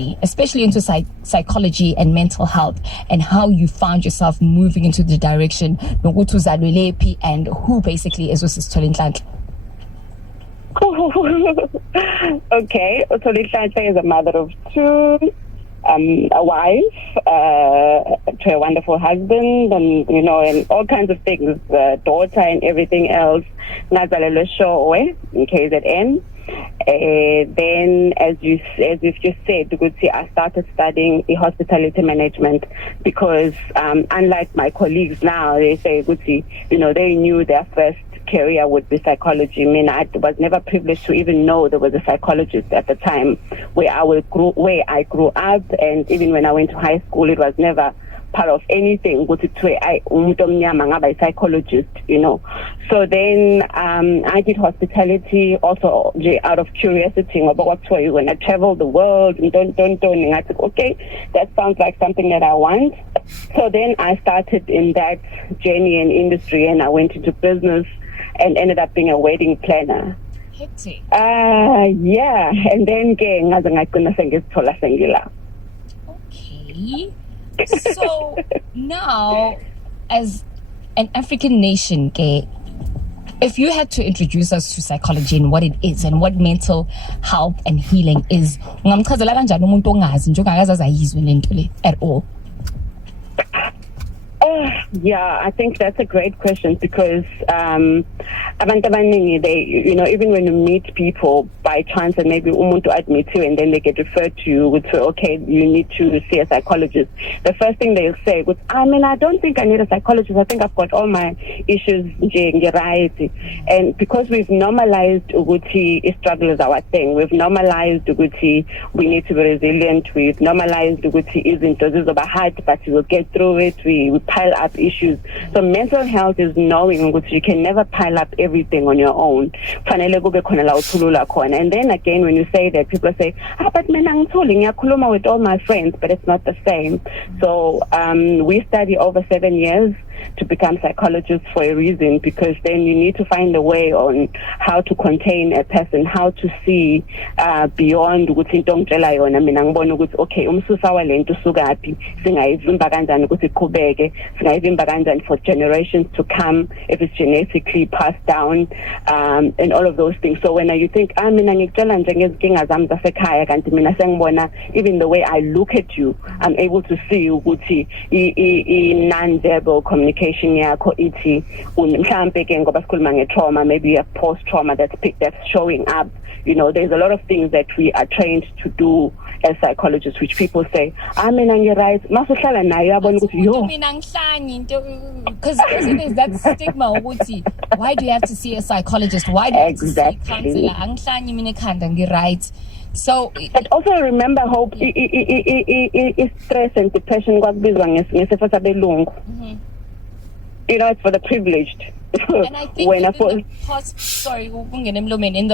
industry, especially into psychology and mental health, and how you found yourself moving into the direction and who basically is Usisithola. Okay, Usisithola is a mother of two, a wife, to a wonderful husband, and and all kinds of things, daughter and everything else. Ngazalelwe Showe in KZN. Then, as you've just said, I started studying hospitality management because, unlike my colleagues now, they say, they knew their first career would be psychology. I mean, I was never privileged to even know there was a psychologist at the time where I grew up, and even when I went to high school, it was never part of anything. I psychologist, So then I did hospitality also out of curiosity about what's why when I travel the world and don't. And I said, okay, that sounds like something that I want. So then I started in that journey and industry, and I went into business and ended up being a wedding planner. Hectic. Yeah, and then okay. So now, as an African nation, if you had to introduce us to psychology and what it is and what mental health and healing is, at all? Yeah, I think that's a great question because abantu abaningi, they, even when you meet people by chance and maybe umuntu admit you and then they get referred to you with, okay, you need to see a psychologist. The first thing they'll say was, I don't think I need a psychologist. I think I've got all my issues right. And because we've normalized uguti struggle is our thing. We've normalized uguti we need to be resilient. We've normalized uguti isn't about hard, but we will get through it. We pile up issues. So mental health is knowing that you can never pile up everything on your own. And then again, when you say that, people say, but I'm with all my friends, but it's not the same. So we study over 7 years to become psychologists for a reason, because then you need to find a way on how to contain a person, how to see beyond ukuthi into ongitshela yona mina ngibona ukuthi okay umsusa walento sukaphi singayivimba kanjani ukuthi iqhubeke, singayivimba kanjani for generations to come if it's genetically passed down, and all of those things. So when you think mina ngikutshela nje ngezinkinga zami zasekhaya kanti mina sengibona even the way I look at you, I'm able to see ukuthi non-verbal communication yakho ithi mhlambe ke ngoba sikhuluma nge-trauma, maybe a post-trauma that's showing up. There's a lot of things that we are trained to do as psychologists, which people say, mina ngiyight, masuhlala nayo yabona ukuthi yo because there's that stigma ukuthi why do you have to see a psychologist, why do you have to see a counselor, angihlanyi mina ekhanda ngiyight. So, but also remember, hope stress and depression kwakubizwa ngesifo sabelungu. It's for the privileged. And I think in the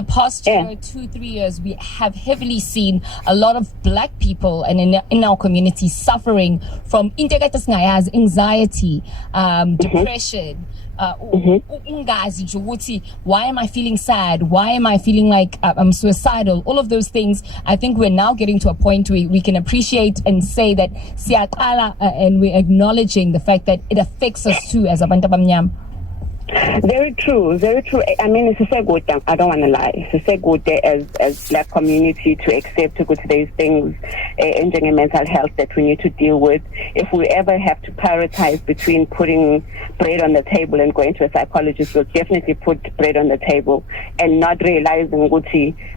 past 2-3 years, we have heavily seen a lot of black people and in our community suffering from anxiety, depression. Why am I feeling sad? Why am I feeling like I'm suicidal? All of those things. I think we're now getting to a point where we can appreciate and say that and we're acknowledging the fact that it affects us too as abantu abamnyama. Very true, very true. I mean, it's so good. I don't want to lie. It's so good as black community to accept these things in mental health that we need to deal with. If we ever have to prioritize between putting bread on the table and going to a psychologist, we'll definitely put bread on the table and not realizing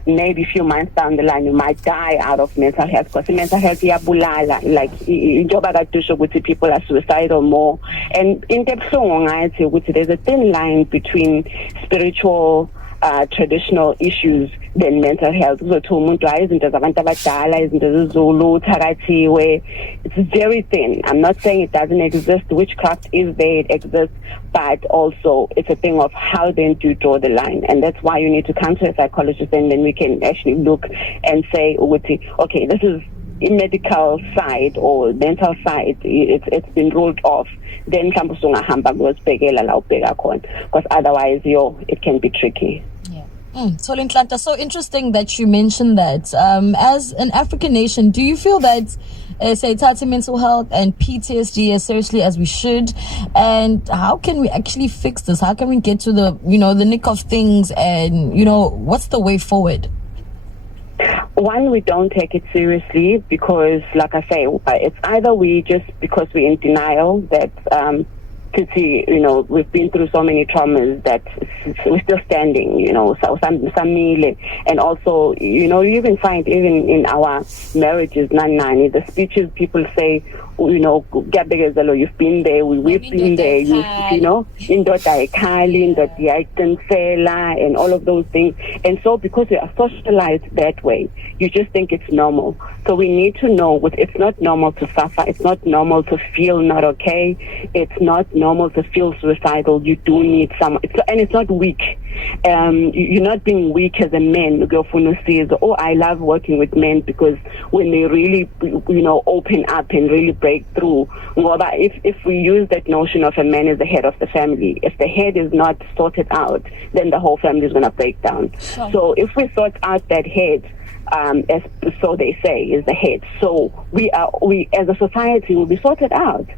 maybe a few months down the line you might die out of mental health, because mental health like people are suicidal more. And in there's a thin line between spiritual traditional issues than mental health. So it's very thin. I'm not saying it doesn't exist. Witchcraft is there, it exists, but also it's a thing of how then do you draw the line. And that's why you need to come to a psychologist, and then we can actually look and say, okay, this is in medical side or mental side, it's been ruled off. Then because otherwise it can be tricky. Yeah. Ntlanta, so interesting that you mentioned that. As an African nation, do you feel that say Tati mental health and PTSD as seriously as we should? And how can we actually fix this? How can we get to the the nick of things? And what's the way forward? One, we don't take it seriously because, like I say, it's either we just because we're in denial that we've been through so many traumas that we're still standing, so and also, you even find even in our marriages, the speeches people say, you've been there, we've been there, and all of those things. And so because we are socialized that way, you just think it's normal. So we need to know it's not normal to suffer, it's not normal to feel not okay, it's not normal to feel suicidal. You do need someone, and it's not weak. You're not being weak as a man. I love working with men because when they really, open up and really break through. If we use that notion of a man as the head of the family, if the head is not sorted out, then the whole family is going to break down. Sure. So if we sort out that head, as so they say, is the head. So we as a society will be sorted out.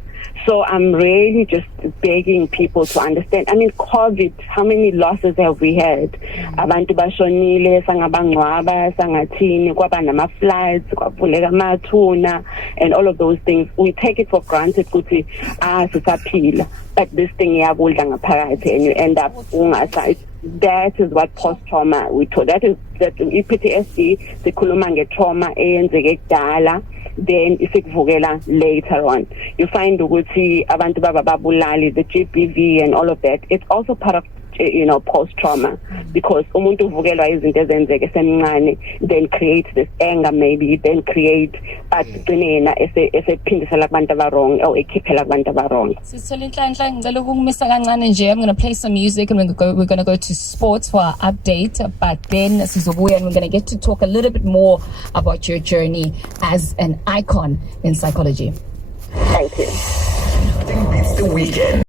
So I'm really just begging people to understand. I mean, COVID, how many losses have we had? Abantu bashonile, sangabangcwaba, sangathini, kwaba nama-floods, kwavuleka amathuna, and all of those things. We take it for granted, kuti, sisaphila. But this thing, iyabudla ngaphakathi, and you end up, that is what post-trauma we told. That PTSD, sikhuluma nge-trauma eyenzeke kudala, then isikuvukela later on. You find ukuthi abantu babulali, the GBV and all of that. It's also part of post-trauma, because umuntu uvukelwa izinto ezenzeke esemncane, then creates this anger, maybe then create agcina esephindisela kubantu abarong or ekhiphela kubantu abarong. I'm going to play some music and we're going to go to sports for our update, but then sizobuya and we're going to get to talk a little bit more about your journey as an icon in psychology. Thank you. Nothing beats the weekend.